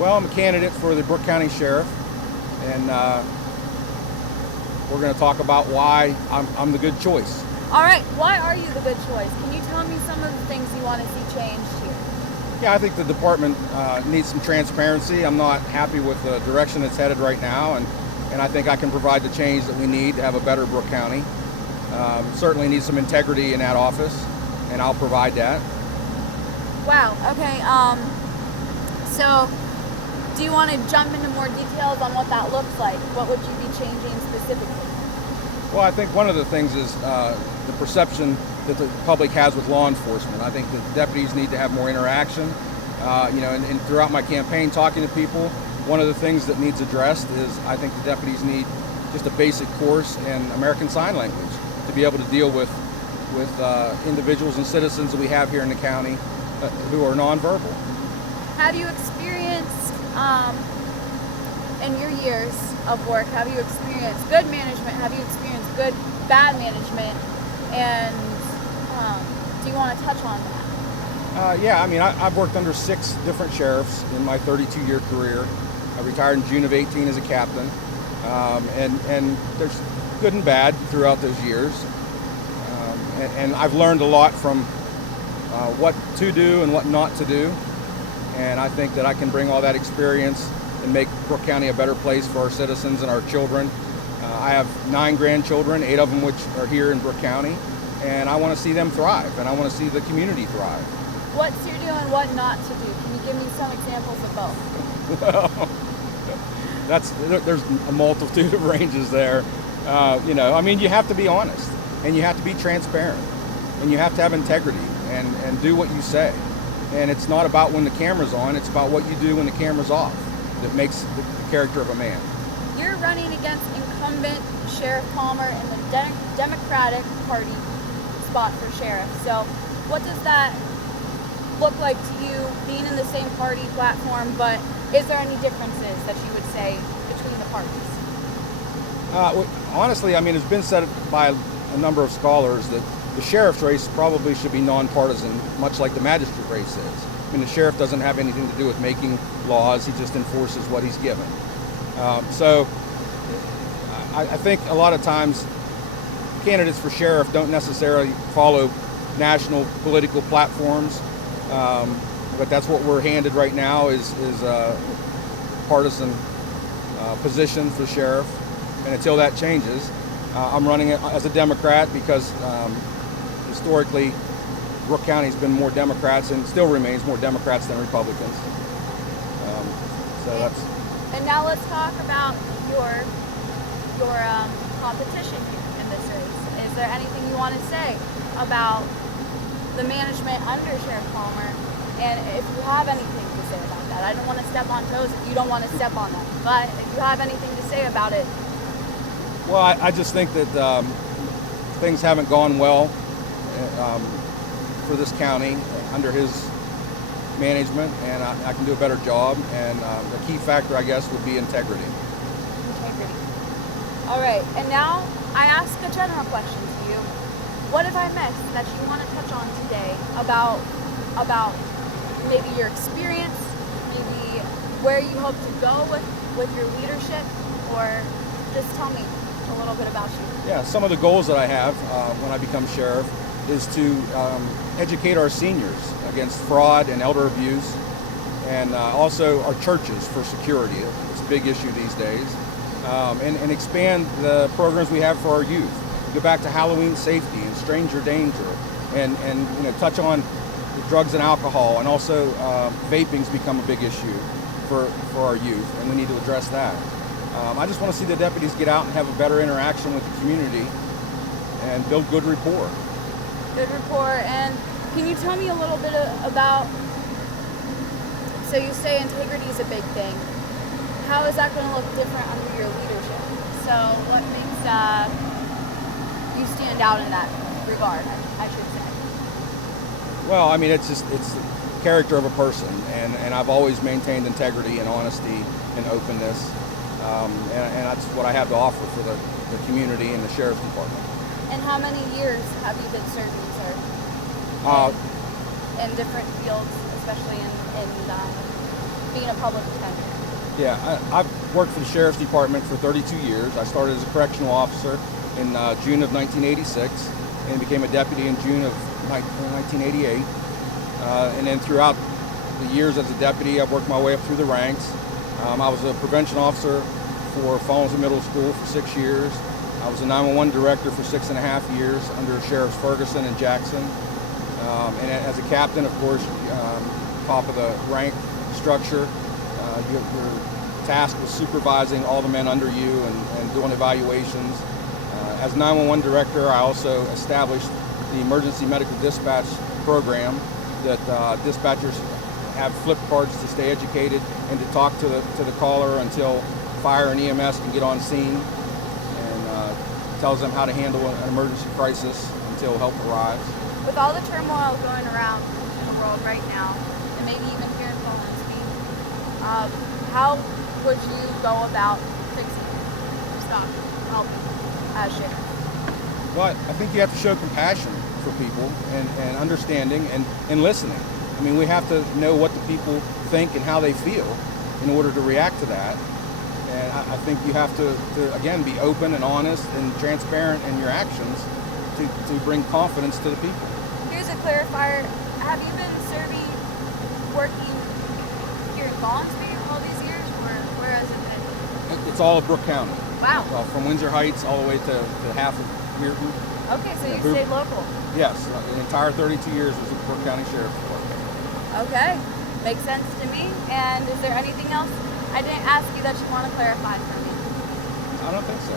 Well, I'm a candidate for the Brooke County Sheriff, and we're going to talk about why I'm the good choice. All right, why are you the good choice? Can you tell me some of the things you want to see changed here? Yeah, I think the department needs some transparency. I'm not happy with the direction it's headed right now, and I think I can provide the change that we need to have a better Brooke County. Certainly need some integrity in that office, and I'll provide that. Wow, okay, so do you want to jump into more details on what that looks like? What would you be changing specifically? Well, I think one of the things is the perception that the public has with law enforcement. I think that deputies need to have more interaction. And throughout my campaign, talking to people, one of the things that needs addressed is I think the deputies need just a basic course in American Sign Language to be able to deal with individuals and citizens that we have here in the county who are nonverbal. Have you experienced, in your years of work, have you experienced good management? Have you experienced good, bad management? And do you want to touch on that? Yeah, I mean, I've worked under 6 different sheriffs in my 32-year career. I retired in June of 18 as a captain. And there's good and bad throughout those years. And I've learned a lot from what to do and what not to do. And I think that I can bring all that experience and make Brooke County a better place for our citizens and our children. I have 9 grandchildren, 8 of them which are here in Brooke County, and I want to see them thrive, and I want to see the community thrive. What's you're doing, what not to do? Can you give me some examples of both? Well, there's a multitude of ranges there. I mean, you have to be honest, and you have to be transparent, and you have to have integrity and do what you say. And it's not about when the camera's on, it's about what you do when the camera's off that makes the character of a man. You're running against incumbent Sheriff Palmer in the Democratic Party spot for sheriff. So what does that look like to you, being in the same party platform, but is there any differences that you would say between the parties? Honestly, I mean, it's been said by a number of scholars that the sheriff's race probably should be nonpartisan, much like the magistrate race is. I mean, the sheriff doesn't have anything to do with making laws, he just enforces what he's given. So I think a lot of times candidates for sheriff don't necessarily follow national political platforms, but that's what we're handed right now is a partisan position for sheriff. And until that changes, I'm running as a Democrat because historically Brooke County's been more Democrats and still remains more Democrats than Republicans. And now let's talk about your competition here in this race. Is there anything you want to say about the management under Sheriff Palmer? And if you have anything to say about that, I don't want to step on toes if you don't want to step on them. But if you have anything to say about it. Well, I just think that things haven't gone well for this county under his management, and I can do a better job. And the key factor, I guess, would be integrity. Integrity. All right, and now I ask a general question to you. What have I missed that you want to touch on today about maybe your experience, maybe where you hope to go with your leadership, or just tell me a little bit about you? Yeah, some of the goals that I have when I become sheriff is to educate our seniors against fraud and elder abuse, and also our churches for security. It's a big issue these days. And expand the programs we have for our youth. Go back to Halloween safety and stranger danger, and touch on the drugs and alcohol, and also vaping's become a big issue for our youth, and we need to address that. I just want to see the deputies get out and have a better interaction with the community and build good rapport. Good rapport. And can you tell me a little bit about, so you say integrity is a big thing. How is that going to look different under your leadership? So what makes you stand out in that regard, I should say? Well, I mean, it's the character of a person, and I've always maintained integrity and honesty and openness, and that's what I have to offer for the community and the sheriff's department. And how many years have you been serving, sir? In different fields, especially in being a public defender? Yeah, I've worked for the Sheriff's Department for 32 years. I started as a correctional officer in June of 1986 and became a deputy in June of 1988. And then throughout the years as a deputy, I've worked my way up through the ranks. I was a prevention officer for Fallsville Middle School for 6 years. I was a 911 director for 6.5 years under Sheriffs Ferguson and Jackson. And as a captain, of course, top of the rank structure, you're tasked with supervising all the men under you and doing evaluations. As 911 director, I also established the emergency medical dispatch program that dispatchers have flip cards to stay educated and to talk to the caller until fire and EMS can get on scene, and tells them how to handle an emergency crisis until help arrives. With all the turmoil going around in the world right now, and maybe even here in Poland, how would you go about fixing stuff, helping as sheriff? But I think you have to show compassion for people and understanding and listening. I mean, we have to know what the people think and how they feel in order to react to that. And I think you have to again, be open and honest and transparent in your actions to bring confidence to the people. Here's a clarifier. Have you been serving, working here in Collinsby all these years, or where has it been? It's all of Brooke County. Wow. From Windsor Heights all the way to half of Weirton. Okay, so you stayed local. Yes, the entire 32 years was at Brooke County Sheriff's Department. Okay, makes sense to me. And is there anything else I didn't ask you that you want to clarify for me? I don't think so.